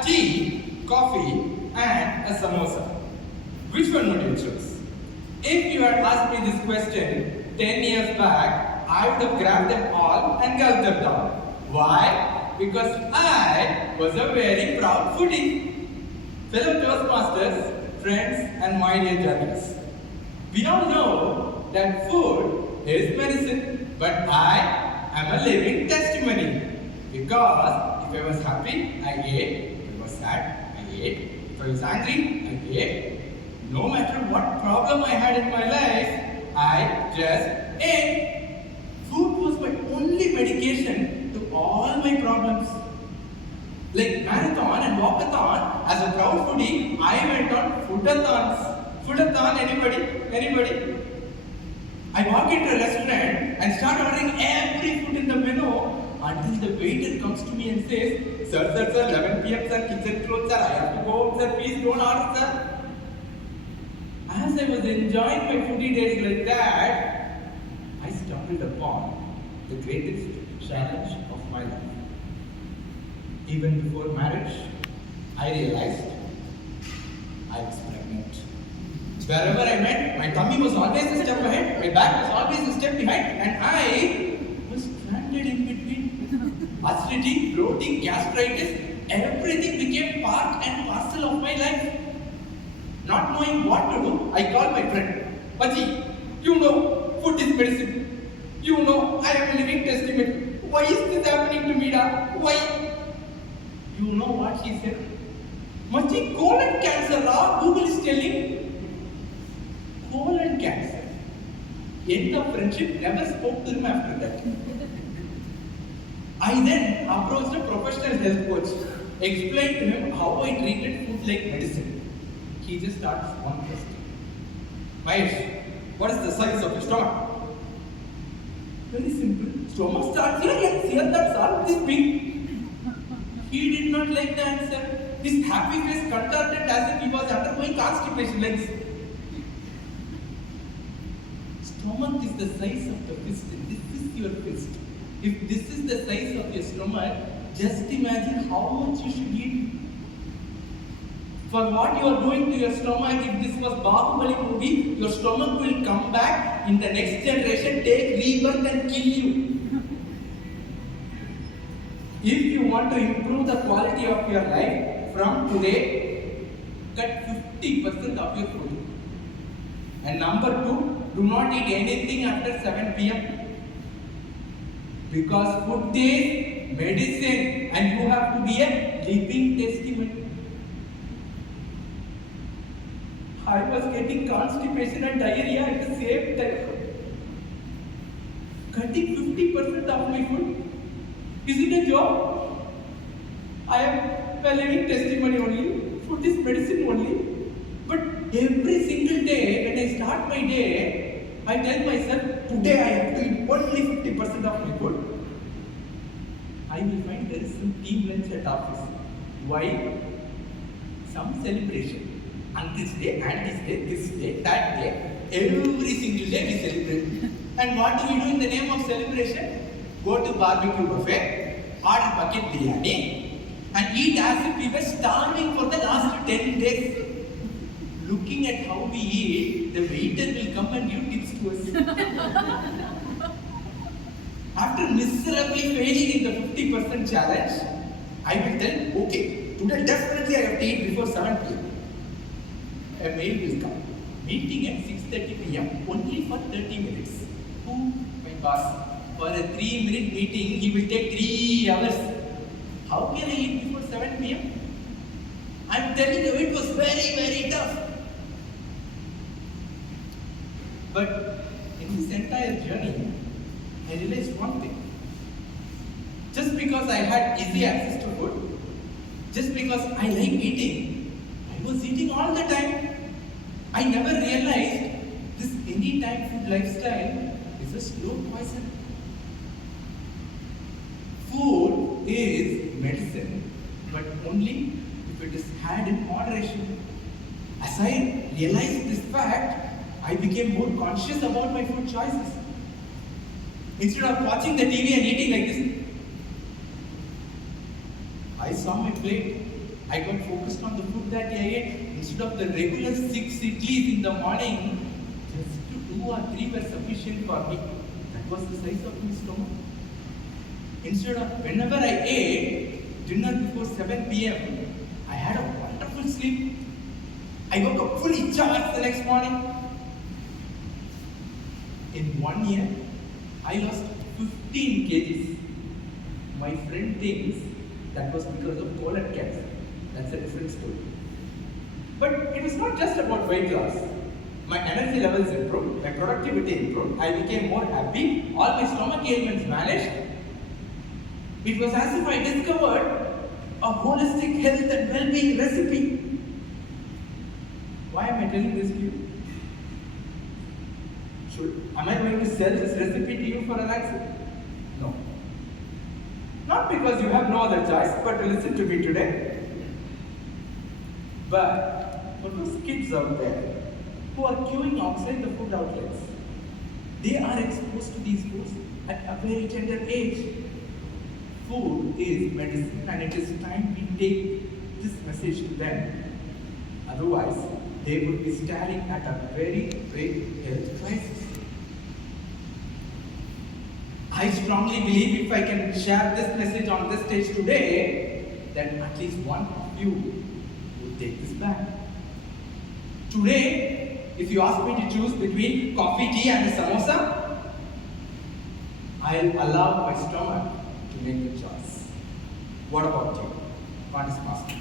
have tea, coffee, and a samosa. Which one would you choose? If you had asked me this question 10 years back, I would have grabbed them all and gulped them down. Why? Because I was a very proud foodie. Fellow Toastmasters, friends, and my dear journalists. We all know that food is medicine, but I am a living testimony. Because if I was happy, I ate. If I was sad, I ate. If I was angry, I ate. No matter what problem I had in my life, I just ate. Food was my only medication to all my problems. Like marathon and walkathon, as a proud foodie, I went on foodathons. Foodathon, anybody? I walk into a restaurant and start ordering every food in the menu until the waiter comes to me and says, Sir, 11 p.m. sir, kitchen closed sir, I have to go home sir, please don't order sir. As I was enjoying my foodie days like that, I stumbled upon the greatest challenge of my life. Even before marriage, I realized I was pregnant. Wherever I went, my tummy was always a step ahead, my back was always a step behind, and I was stranded in between. Acidity, bloating, gastritis, everything became part and parcel of my life. Not knowing what to do, I called my friend. Paji, you know, food is medicine. You know, I am a living testimony. Why is this happening to me, da? Why? You know what he said? Machi, colon cancer, Google is telling. Colon cancer. End of friendship, never spoke to him after that. I then approached a professional health coach, explained to him how I treated food like medicine. He just starts one question. Mahesh, what is the size of your stomach? Very simple. Stomach starts here, yes, here that's all, this big. He did not like the answer. His happy face contorted as if he was undergoing constipation like this. Stomach is the size of the fist. This is your fist. If this is the size of your stomach, just imagine how much you should eat. For what you are doing to your stomach, if this was Bahubali movie, your stomach will come back in the next generation, take rebirth and kill you. If you want to improve the quality of your life, from today, cut 50% of your food. And number 2, do not eat anything after 7 p.m. Because food is medicine and you have to be a living testimony. I was getting constipation and diarrhea at the same time. Cutting 50% of my food. Is it a job? I am a living testimony only. Food is medicine only. But every single day when I start my day, I tell myself, today I have to eat only 50% of my food. I will find there is some team lunch at office. Why? Some celebration. On this day, and this day, that day, every single day we celebrate. And what do we do in the name of celebration? Go to barbecue buffet, order bucket biryani, and eat as if we were starving for the last 10 days. Looking at how we eat, the waiter will come and give tips to us. After miserably failing in the 50% challenge, I will tell, okay, today definitely I have to eat before 7 p.m. A mail will come. Meeting at 6:30 p.m. only for 30 minutes. Who? My boss. For a 3-minute meeting, he will take 3 hours. How can I eat before 7 p.m.? I'm telling you, it was very, very tough. But in this entire journey, I realized one thing. Just because I had easy access to food, just because I like eating, I was eating all the time. I never realized this anytime food lifestyle is a slow poison. Food is medicine, but only if it is had in moderation. As I realized this fact, I became more conscious about my food choices. Instead of watching the TV and eating like this, I saw my plate I got focused on the food that I ate. Instead of the regular 6 idlis in the morning, just 2 or 3 were sufficient for me. That was the size of my stomach. Instead of whenever I ate dinner before 7 p.m., I had a wonderful sleep. I woke up fully charged the next morning. In 1 year, I lost 15 kgs. My friend thinks that was because of colon cancer. That's a different story. But it was not just about weight loss. My energy levels improved, my productivity improved, I became more happy, all my stomach ailments vanished. It was as if I discovered a holistic health and well-being recipe. Why am I telling this to you? Am I going to sell this recipe to you for an answer? No. Not because you have no other choice, but to listen to me today. But for those kids out there who are queuing outside the food outlets, they are exposed to these foods at a very tender age. Food is medicine, and it is time we take this message to them. Otherwise, they would be staring at a very big health crisis. I strongly believe if I can share this message on this stage today, then at least one of you will take this back. Today, if you ask me to choose between coffee, tea and a samosa, I'll allow my stomach to make the choice. What about you? Toastmasters.